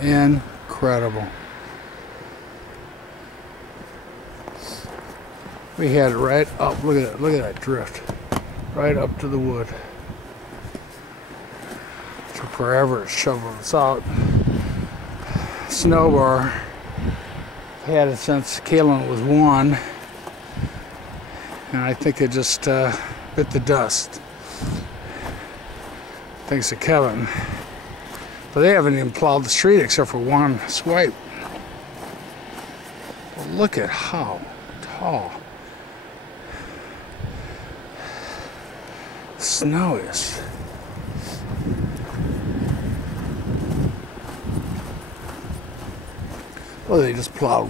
Incredible. We had it right up. Look at that. Look at that drift. Right up to the wood. Took forever to shovel this out. Snowblower. Had it since Kalen was 1. And I think it just bit the dust. Thanks to Kevin. But they haven't even plowed the street except for one swipe. But look at how tall the snow is. Well, they just plowed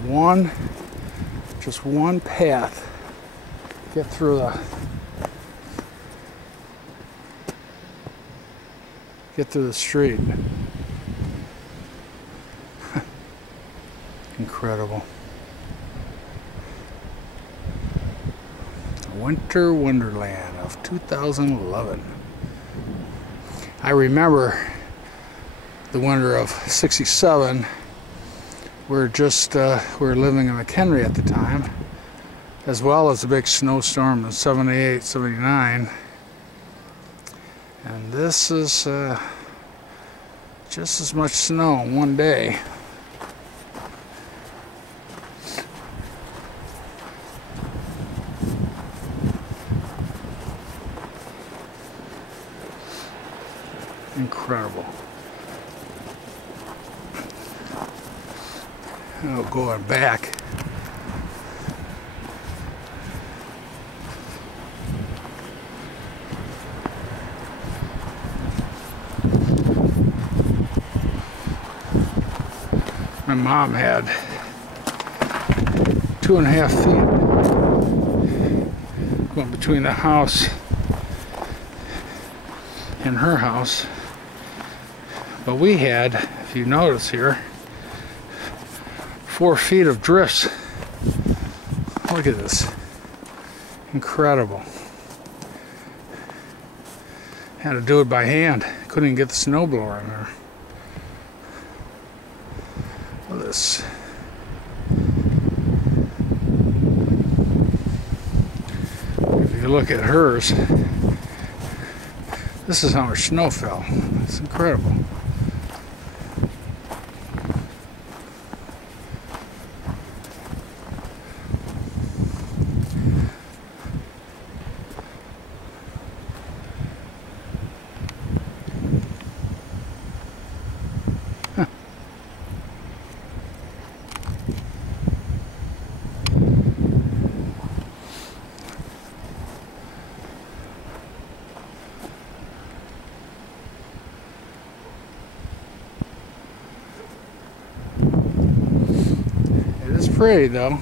just one path. Get through the street. Incredible. Winter Wonderland of 2011. I remember the winter of '67. We were living in McHenry at the time, as well as a big snowstorm in '78, '79. And this is just as much snow in one day. Incredible. Oh, going back. My mom had 2.5 feet going between the house and her house. But we had, if you notice here, 4 feet of drifts. Look at this. Incredible. Had to do it by hand. Couldn't even get the snowblower in there. Look at this. If you look at hers, this is how much snow fell. It's incredible. It's pretty though.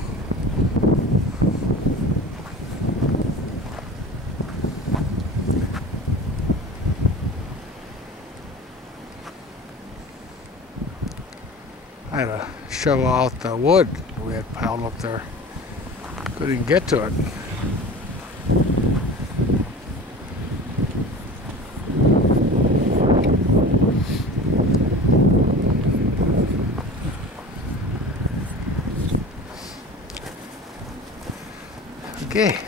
I had to shovel out the wood we had piled up there. Couldn't get to it. Okay.